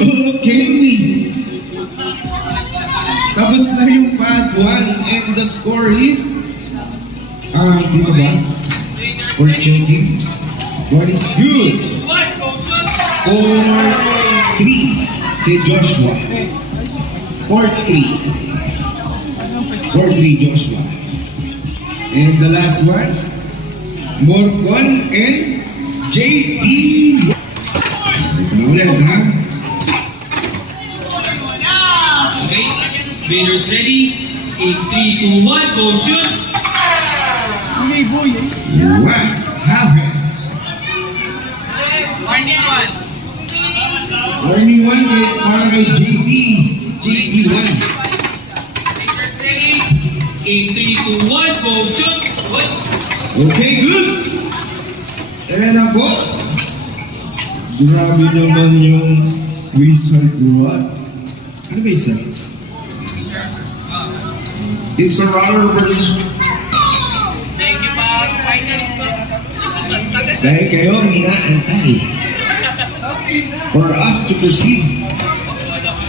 Okay. Tapos na yung pad 1 and the score is di ba ba? For checking. What is good? 4-3 kay Joshua. 4-3. 4-3 Joshua. And the last one, Morcon and JP. Ito na ulit, ha? Okay, Raiders ready. In 3, 2, 1, go shoot! What happened? Warning 1 para kay JP. JP1. Raiders ready. In 3, 2, 1, go shoot! What? Okay, good. Ayan na po. Grabe naman yung wizard what? Ano ba isa? It's a rubber versus... Thank you, Bob. Dahil kayo ang inaantay for us to proceed.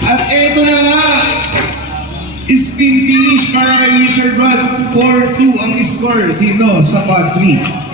At eto na nga, spin finish para kay Wizard Rod. 4-2 ang score dito sa Pod 3.